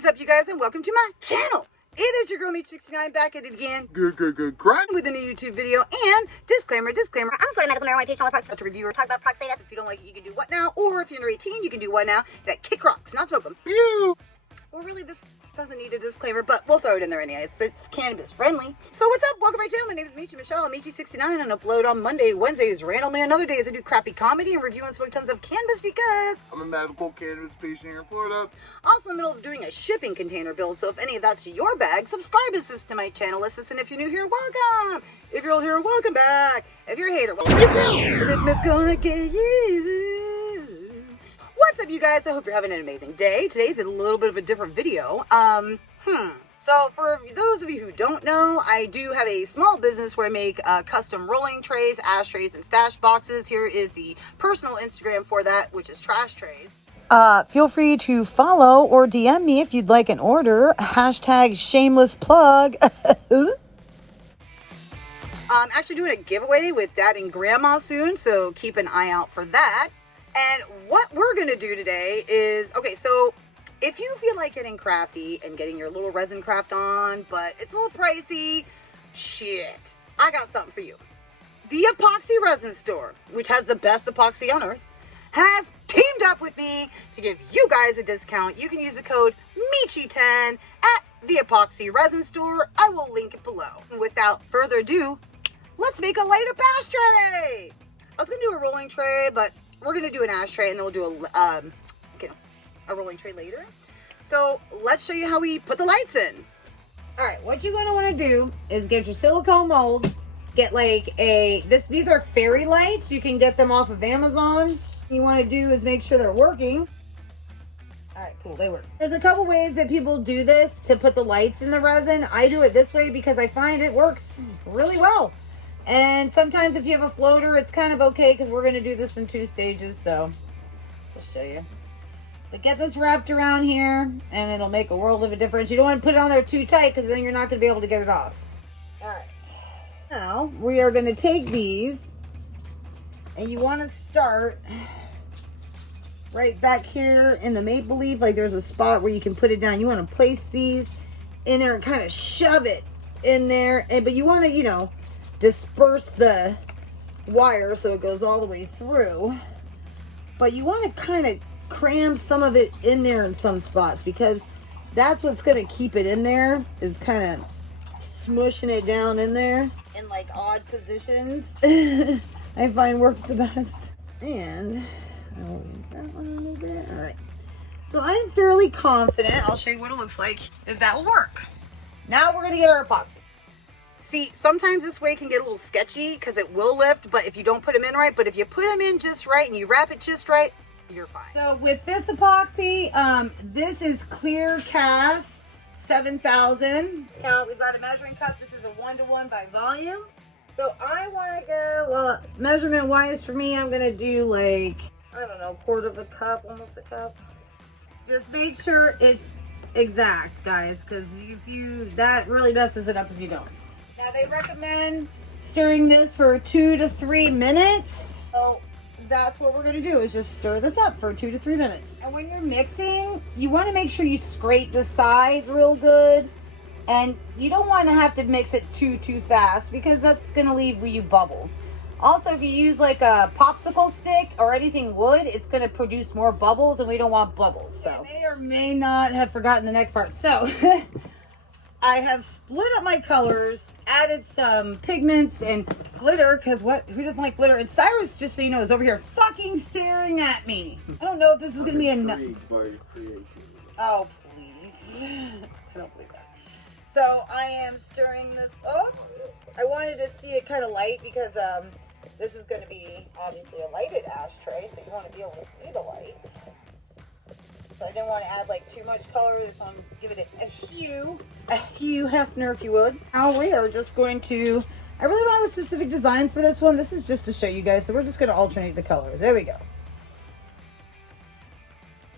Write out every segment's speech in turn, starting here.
What is up, you guys, and welcome to my channel. It is your girl Meech69 back at it again. Good. Crime with a new YouTube video. And disclaimer. I'm for a medical marijuana patient. All products to review or talk about products. If you don't like it, you can do what now? Or if you're under 18, you can do what now? That kick rocks, not smoke them. Ew. Well, really, this doesn't need a disclaimer, but we'll throw it in there anyway. It's cannabis friendly. So what's up? Welcome to my channel. My name is Meechy Michelle. I'm Meechy69 and upload on Monday, Wednesdays, randomly on other days. I do crappy comedy and review and smoke tons of cannabis because I'm a medical cannabis patient here in Florida. Also in the middle of doing a shipping container build, so if any of that's your bag, subscribe to my channel. Listen, if you're new here, welcome. If you're old here, welcome back. If you're a hater, well, the rhythm's gonna get you. What's up, you guys? I hope you're having an amazing day. Today's a little bit of a different video. So for those of you who don't know, I do have a small business where I make custom rolling trays, ashtrays, and stash boxes. Here is the personal Instagram for that, which is Trash Trays. Feel free to follow or DM me if you'd like an order. Hashtag shameless plug. I'm actually doing a giveaway with Dad and Grandma soon, so keep an eye out for that. And what we're going to do today is, okay, so if you feel like getting crafty and getting your little resin craft on, but it's a little pricey, shit, I got something for you. The Epoxy Resin Store, which has the best epoxy on earth, has teamed up with me to give you guys a discount. You can use the code MEECHY10 at the Epoxy Resin Store. I will link it below. Without further ado, let's make a light up ashtray. I was going to do a rolling tray, but we're going to do an ashtray and then we'll do a rolling tray later. So let's show you how we put the lights in. All right, what you're going to want to do is get your silicone mold. Get like these are fairy lights. You can get them off of Amazon. What you want to do is make sure they're working. All right, cool, they work. There's a couple ways that people do this to put the lights in the resin. I do it this way because I find it works really well. And sometimes if you have a floater, it's kind of okay because we're going to do this in 2 stages. So I'll show you. But get this wrapped around here and it'll make a world of a difference. You don't want to put it on there too tight because then you're not going to be able to get it off. All right. Now we are going to take these and you want to start right back here in the maple leaf. Like there's a spot where you can put it down. You want to place these in there and kind of shove it in there. But you want to, disperse the wire so it goes all the way through. But you want to kind of cram some of it in there in some spots because that's what's going to keep it in there, is kind of smushing it down in there in like odd positions. I find work the best. And I will leave that one under there. All right. So I'm fairly confident, I'll show you what it looks like, that will work. Now we're going to get our epoxy. See, sometimes this way can get a little sketchy because it will lift, but if you don't put them in right, but if you put them in just right and you wrap it just right, you're fine. So with this epoxy, this is Clear Cast 7000. Now we've got a measuring cup. This is a 1-to-1 by volume. So I want to go, well, measurement wise for me, I'm going to do like, I don't know, 1/4 of a cup, almost a cup. Just make sure it's exact, guys, because that really messes it up if you don't. Now they recommend stirring this for 2 to 3 minutes. So that's what we're gonna do, is just stir this up for 2 to 3 minutes. And when you're mixing, you wanna make sure you scrape the sides real good. And you don't wanna have to mix it too fast because that's gonna leave you bubbles. Also, if you use like a popsicle stick or anything wood, it's gonna produce more bubbles and we don't want bubbles. So I may or may not have forgotten the next part. So I have split up my colors, added some pigments and glitter, because who doesn't like glitter? And Cyrus, just so you know, is over here fucking staring at me. I don't know if this is going to be enough. Oh, please. I don't believe that. So I am stirring this up. I wanted to see it kind of light because this is going to be obviously a lighted ashtray, so you want to be able to see the light. So I didn't want to add like too much color. I just want to give it a hue Hefner, if you would. Now we are just going to, I really don't have a specific design for this one. This is just to show you guys. So we're just going to alternate the colors. There we go.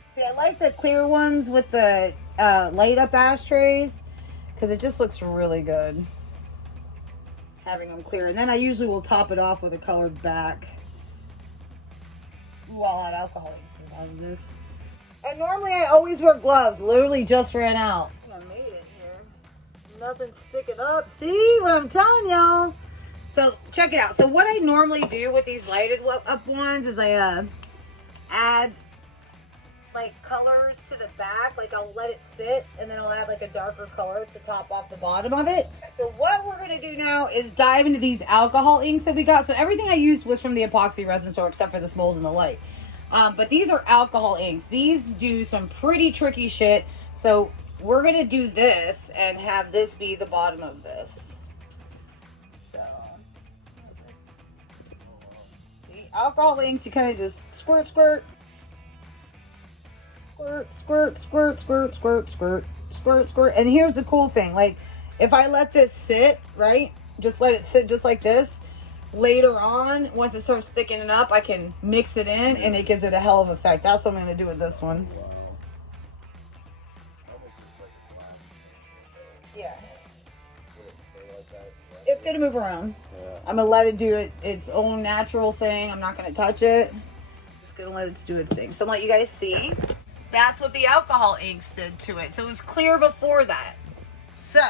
See, I like the clear ones with the light up ashtrays because it just looks really good having them clear. And then I usually will top it off with a colored back. Ooh, I'll add alcohol on this. And normally I always wear gloves. Literally just ran out. I made it here. Nothing sticking up. See what I'm telling y'all? So check it out. So what I normally do with these lighted up ones is I add like colors to the back. Like I'll let it sit and then I'll add like a darker color to top off the bottom of it. So what we're gonna do now is dive into these alcohol inks that we got. So everything I used was from the epoxy resin store except for this mold and the light. But these are alcohol inks. These do some pretty tricky shit. So we're gonna do this and have this be the bottom of this. So the alcohol inks, you kind of just squirt, squirt, squirt, squirt, squirt, squirt, squirt, squirt, squirt, squirt. And here's the cool thing. Like if I let this sit, right? Just let it sit just like this. Later on, once it starts thickening up, I can mix it in and it gives it a hell of an effect. That's what I'm going to do with this one. Wow. Almost looks like a plastic. Yeah. Will it stay like that? It's going to move around. Yeah. I'm going to let it do its own natural thing. I'm not going to touch it. Just going to let it do its thing. So I'm going to let you guys see. That's what the alcohol inks did to it. So it was clear before that. So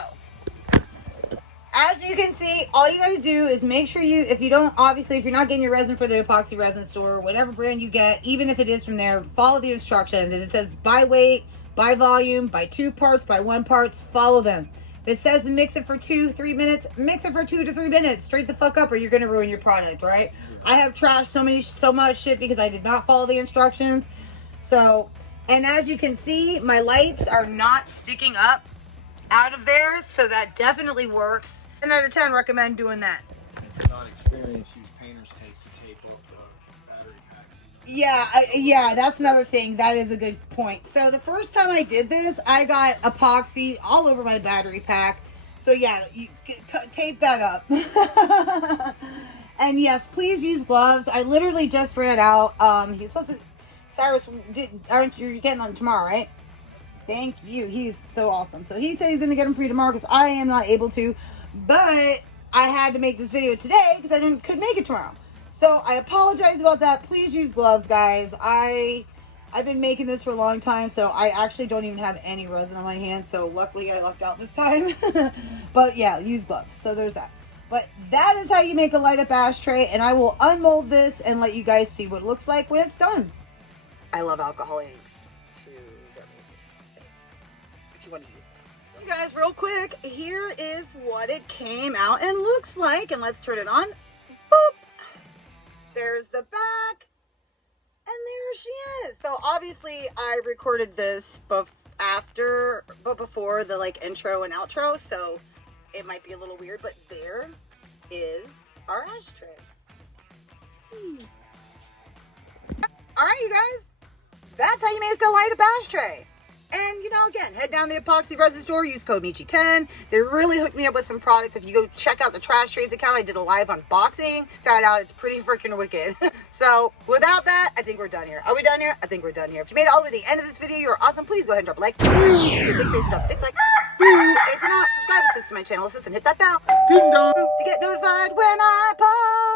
as you can see, all you got to do is make sure if you're not getting your resin for the epoxy resin store, whatever brand you get, even if it is from there, follow the instructions. And it says by weight, by volume, by 2 parts, by 1 parts, follow them. If it says to mix it for 2-3 minutes, mix it for 2 to 3 minutes. Straight the fuck up or you're going to ruin your product, right? I have trashed so much shit because I did not follow the instructions. So, and as you can see, my lights are not sticking up out of there, so that definitely works. 10 out of 10 recommend doing that. If you're not experienced, use painter's tape to tape up the battery packs. Yeah, that's another thing. That is a good point. So the first time I did this, I got epoxy all over my battery pack. So yeah, you tape that up. And yes, please use gloves. I literally just ran out. He's supposed to, Cyrus, aren't you getting them tomorrow, right? Thank you. He's so awesome. So he said he's going to get them for you tomorrow because I am not able to. But I had to make this video today because I couldn't make it tomorrow. So I apologize about that. Please use gloves, guys. I've been making this for a long time, so I actually don't even have any resin on my hands. So luckily I lucked out this time. But yeah, use gloves. So there's that. But that is how you make a light up ashtray. And I will unmold this and let you guys see what it looks like when it's done. I love alcohol inks. Want to use that. So guys, real quick, here is what it came out and looks like, and let's turn it on. Boop. There's the back, and there she is. So obviously I recorded this before the like intro and outro, so it might be a little weird, but there is our ashtray. All right, you guys, that's how you make a light up ashtray. And, you know, again, head down to the epoxy resin store, use code Michi10. They really hooked me up with some products. If you go check out the Trash Trays account, I did a live unboxing. Found out it's pretty freaking wicked. So, without that, I think we're done here. Are we done here? I think we're done here. If you made it all the way to the end of this video, you're awesome. Please go ahead and drop a like. Dick face, drop a dick like. And if you're not, subscribe to my channel, assist, and hit that bell. Ding dong! To get notified when I post.